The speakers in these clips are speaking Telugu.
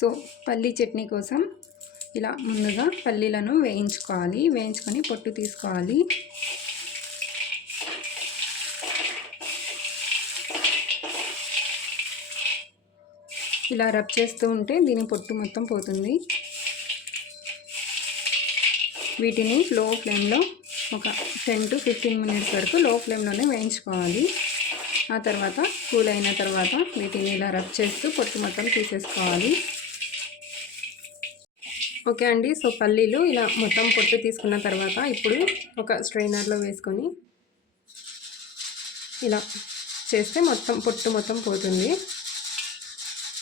సో పల్లీ చట్నీ కోసం ఇలా ముందుగా పల్లీలను వేయించుకోవాలి. వేయించుకొని పొట్టు తీసుకోవాలి. ఇలా రబ్ చేస్తూ ఉంటే దీని పొట్టు మొత్తం పోతుంది. వీటిని లో ఫ్లేమ్లో ఒక 10 to 15 మినిట్స్ వరకు లో ఫ్లేమ్లోనే వేయించుకోవాలి. ఆ తర్వాత కూల్ అయిన తర్వాత వీటిని ఇలా రబ్ చేస్తూ పొట్టు మొత్తం తీసేసుకోవాలి. ఓకే అండి. సో పల్లీలు ఇలా మొత్తం పొట్టు తీసుకున్న తర్వాత ఇప్పుడు ఒక స్ట్రైనర్లో వేసుకొని ఇలా చేస్తే మొత్తం పొట్టు మొత్తం పోతుంది.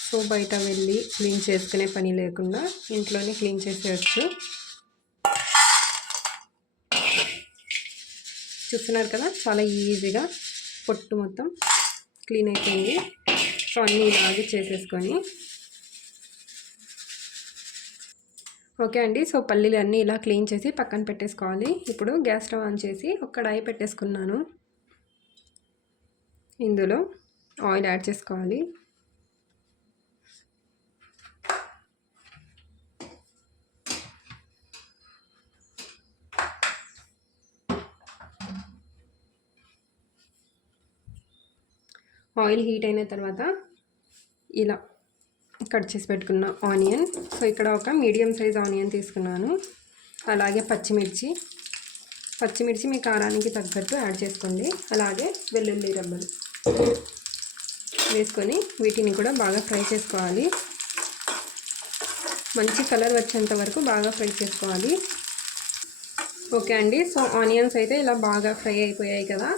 సో బయట వెళ్ళి క్లీన్ చేసుకునే పని లేకుండా ఇంట్లోనే క్లీన్ చేసేయచ్చు. చూస్తున్నారు కదా, చాలా ఈజీగా పొట్టు మొత్తం క్లీన్ అయిపోయింది. సో అన్నీ ఇలాగే చేసేసుకొని ఓకే అండి. సో పల్లీలు అన్నీ ఇలా క్లీన్ చేసి పక్కన పెట్టేసుకోవాలి. ఇప్పుడు గ్యాస్ స్టవ్ ఆన్ చేసి ఒక కడాయి పెట్టేసుకున్నాను. ఇందులో ఆయిల్ యాడ్ చేసుకోవాలి. ఆయిల్ హీట్ అయిన తర్వాత ఇలా కట్ చేసి పెట్టుకున్న ఆనియన్, సో ఇక్కడ ఒక మీడియం సైజ్ ఆనియన్ తీసుకున్నాను. అలాగే పచ్చిమిర్చి మీ కారానికి తగ్గట్టు యాడ్ చేసుకోండి. అలాగే వెల్లుల్లి రబ్బలు వేసుకొని వీటిని కూడా బాగా ఫ్రై చేసుకోవాలి. మంచి కలర్ వచ్చేంత వరకు బాగా ఫ్రై చేసుకోవాలి. ఓకే అండి. సో ఆనియన్స్ అయితే ఇలా బాగా ఫ్రై అయిపోయాయి కదా.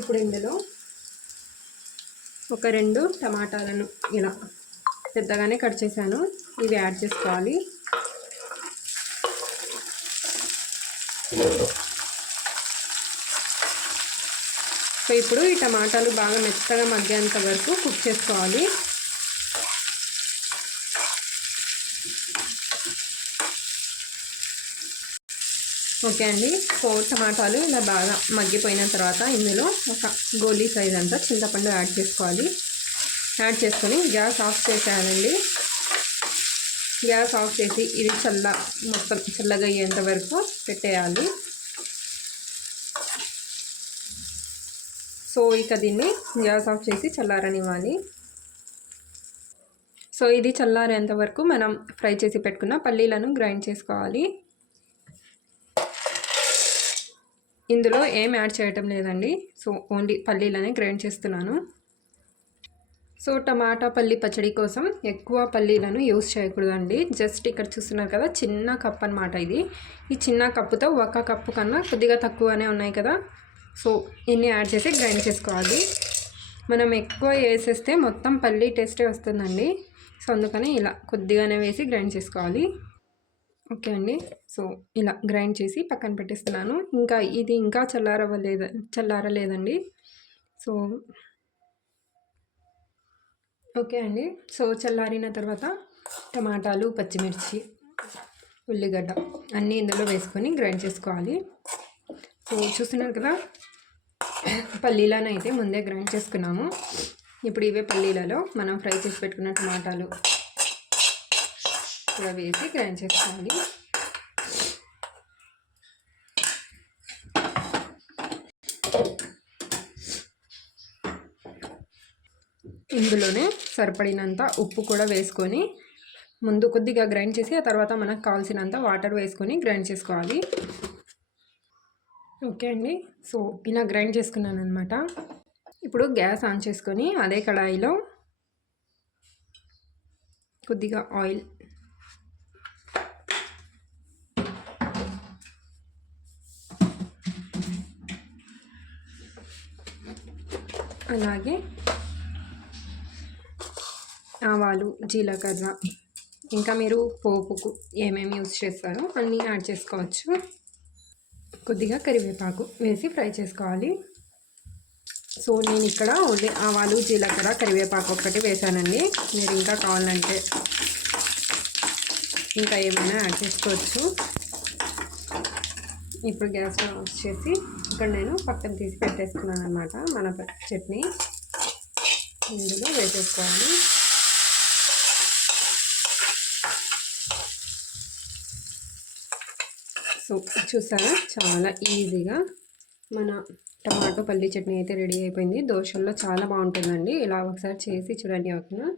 ఇప్పుడు ఇందులో ఒక 2 టమాటాలను ఇలా పెద్దగానే కట్ చేశాను, ఇవి యాడ్ చేసుకోవాలి. సో ఇప్పుడు ఈ టమాటాలు బాగా మెత్తగా మగ్గేంత వరకు కుక్ చేసుకోవాలి. ఓకే అండి. సో టమాటాలు ఇలా బాగా మగ్గిపోయిన తర్వాత ఇందులో ఒక గోలీ సైజ్ అంతా చింతపండు యాడ్ చేసుకోవాలి. యాడ్ చేసుకొని గ్యాస్ ఆఫ్ చేసేయాలండి. గ్యాస్ ఆఫ్ చేసి ఇది మొత్తం చల్లగా అయ్యేంత వరకు పెట్టేయాలి. సో ఇక దీన్ని గ్యాస్ ఆఫ్ చేసి చల్లారనివ్వాలి. సో ఇది చల్లారేంత వరకు మనం ఫ్రై చేసి పెట్టుకున్న పల్లీలను గ్రైండ్ చేసుకోవాలి. ఇందులో ఏం యాడ్ చేయటం లేదండి. సో ఓన్లీ పల్లీలనే గ్రైండ్ చేస్తున్నాను. సో టమాటా పల్లీ పచ్చడి కోసం ఎక్కువ పల్లీలను యూస్ చేయకూడదండి. జస్ట్ ఇక్కడ చూస్తున్నారు కదా, చిన్న కప్ అన్నమాట ఇది. ఈ చిన్న కప్పుతో ఒక కప్పు కన్నా కొద్దిగా తక్కువనే ఉన్నాయి కదా. సో ఇన్ని యాడ్ చేసి గ్రైండ్ చేసుకోవాలి. మనం ఎక్కువ వేసేస్తే మొత్తం పల్లీ టేస్టే వస్తుందండి. సో అందుకని ఇలా కొద్దిగానే వేసి గ్రైండ్ చేసుకోవాలి. ఓకే అండి. సో ఇలా గ్రైండ్ చేసి పక్కన పెట్టేస్తున్నాను. ఇది ఇంకా చల్లారలేదండి. సో ఓకే అండి. సో చల్లారిన తర్వాత టమాటాలు, పచ్చిమిర్చి, ఉల్లిగడ్డ అన్నీ ఇందులో వేసుకొని గ్రైండ్ చేసుకోవాలి. సో చూస్తున్నారు కదా, పల్లీలను అయితే ముందే గ్రైండ్ చేసుకున్నాము. ఇప్పుడు ఇవే పల్లీలలో మనం ఫ్రై చేసి పెట్టుకున్న టమాటాలు కూడా వేసి గ్రైండ్ చేసుకోవాలి. ఇందులోనే సరిపడినంత ఉప్పు కూడా వేసుకొని ముందు కొద్దిగా గ్రైండ్ చేసి ఆ తర్వాత మనకు కావాల్సినంత వాటర్ వేసుకొని గ్రైండ్ చేసుకోవాలి. ఓకే అండి. సో ఇలా గ్రైండ్ చేసుకున్నాను అనమాట. ఇప్పుడు గ్యాస్ ఆన్ చేసుకొని అదే కడాయిలో కొద్దిగా ఆయిల్, అలాగే ఆవాలు, జీలకర్ర, ఇంకా మీరు పోపుకు ఏమేమి యూస్ చేస్తారో అన్నీ యాడ్ చేసుకోవచ్చు. కొద్దిగా కరివేపాకు వేసి ఫ్రై చేసుకోవాలి. సో నేను ఇక్కడ ఓన్లీ ఆవాలు, జీలకర్ర, కరివేపాకు ఒక్కటి వేసానండి. మీరు ఇంకా కావాలంటే ఇంకా ఏమైనా యాడ్ చేసుకోవచ్చు. ఇప్పుడు గ్యాస్ ఆఫ్ చేసి ఇక్కడ నేను పక్కన తీసి పెట్టేసుకున్నాను అనమాట. మన చట్నీ ఇందులో వేసేసుకోవాలి. సో చూసారా చాలా ఈజీగా మన టమాటో పల్లీ చట్నీ అయితే రెడీ అయిపోయింది. దోశల్లో చాలా బాగుంటుందండి. ఇలా ఒకసారి చేసి చూడండి ఓకేనా.